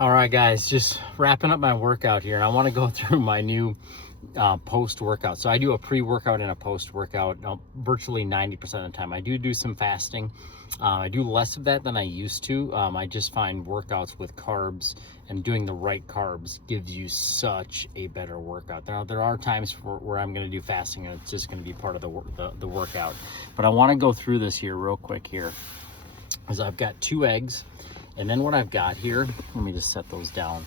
All right, guys, just wrapping up my workout here, and I want to go through my new post-workout. So I do a pre-workout and a post-workout virtually 90% of the time. I do some fasting. I do less of that than I used to. I just find workouts with carbs and doing the right carbs gives you such a better workout. There are times where I'm going to do fasting and it's just going to be part of the workout. But I want to go through this here real quick here, because I've got 2 eggs. And then what I've got here, let me just set those down.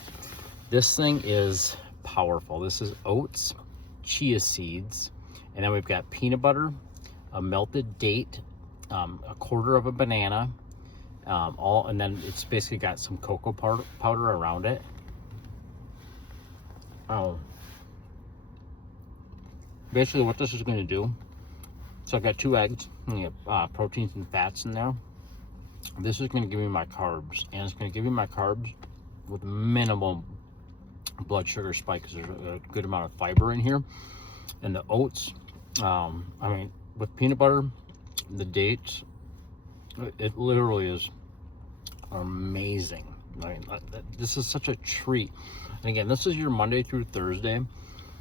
This thing is powerful. This is oats, chia seeds, and then we've got peanut butter, a melted date, a quarter of a banana, and then it's basically got some cocoa powder around it. Basically what this is going to do, so I've got 2 eggs, and you have proteins and fats in there. This is going to give me my carbs, and it's going to give me my carbs with minimal blood sugar spike because there's a good amount of fiber in here. And the oats, with peanut butter, the dates, it literally is amazing. This is such a treat. And again, this is your Monday through Thursday.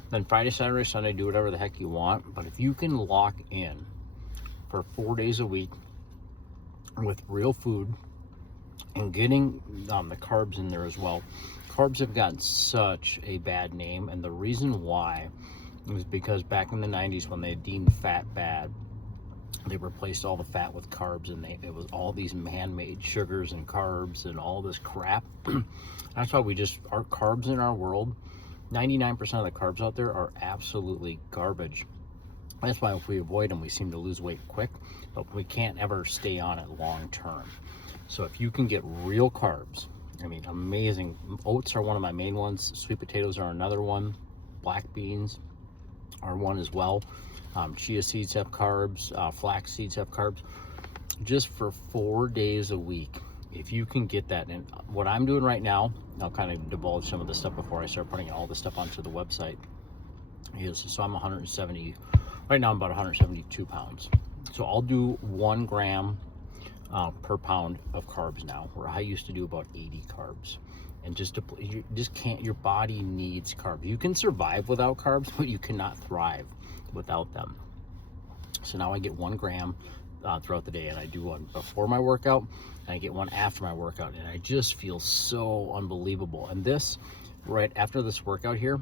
Then Friday, Saturday, Sunday, do whatever the heck you want. But if you can lock in for 4 days a week with real food and getting the carbs in there as well. Carbs have gotten such a bad name, and the reason why is because back in the 90s when they deemed fat bad, they replaced all the fat with carbs, and it was all these man-made sugars and carbs and all this crap. That's why our carbs in our world, 99% of the carbs out there are absolutely garbage. That's why if we avoid them, we seem to lose weight quick, but we can't ever stay on it long term. So if you can get real carbs, amazing. Oats are one of my main ones. Sweet potatoes are another one. Black beans are one as well. Chia seeds have carbs. Flax seeds have carbs. Just for 4 days a week, if you can get that. And what I'm doing right now, I'll kind of divulge some of the stuff before I start putting all this stuff onto the website. So I'm 170. Right now I'm about 172 pounds. So I'll do 1 gram per pound of carbs now, where I used to do about 80 carbs. And you just can't, your body needs carbs. You can survive without carbs, but you cannot thrive without them. So now I get 1 gram throughout the day, and I do one before my workout, and I get one after my workout, and I just feel so unbelievable. And this, right after this workout here,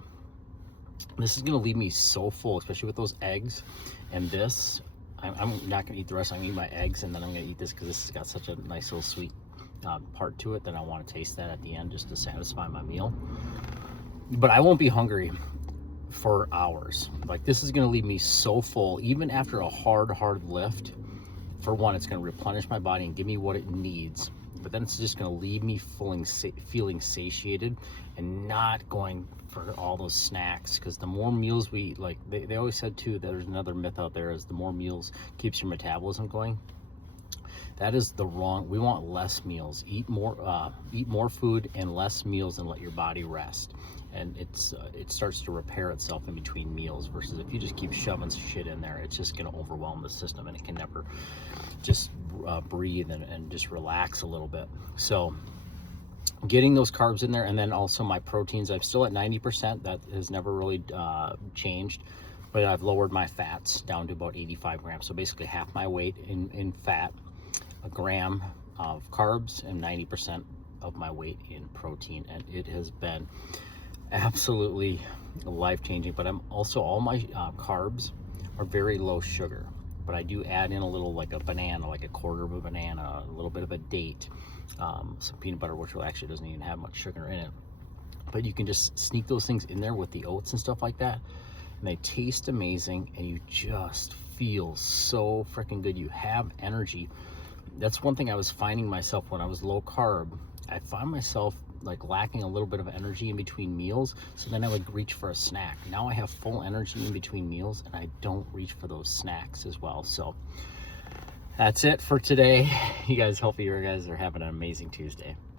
this is going to leave me so full, especially with those eggs. And this, I'm not going to eat the rest. I'm going to eat my eggs, and then I'm going to eat this because this has got such a nice little sweet part to it that I want to taste that at the end just to satisfy my meal. But I won't be hungry for hours. Like, this is going to leave me so full, even after a hard lift. For one, it's going to replenish my body and give me what it needs. But then it's just going to leave me feeling satiated and not going for all those snacks, because the more meals we eat, like they always said too, there's another myth out there, is the more meals keeps your metabolism going. That is the wrong. We want less meals. Eat more food and less meals, and let your body rest. And it starts to repair itself in between meals, versus if you just keep shoving shit in there, it's just going to overwhelm the system, and it can never just breathe and just relax a little bit. So getting those carbs in there, and then also my proteins, I'm still at 90%. That has never really changed, but I've lowered my fats down to about 85 grams. So basically half my weight in fat, 1 gram of carbs, and 90% of my weight in protein. And it has been absolutely life-changing. But I'm also, all my carbs are very low sugar, but I do add in a little, like a banana, like a quarter of a banana, a little bit of a date, some peanut butter, which actually doesn't even have much sugar in it. But you can just sneak those things in there with the oats and stuff like that, and they taste amazing, and you just feel so freaking good. You have energy. That's one thing I was finding myself when I was low carb. I found myself like lacking a little bit of energy in between meals, so then I would reach for a snack. Now I have full energy in between meals, and I don't reach for those snacks as well. So that's it for today. You guys, hopefully you guys are having an amazing Tuesday.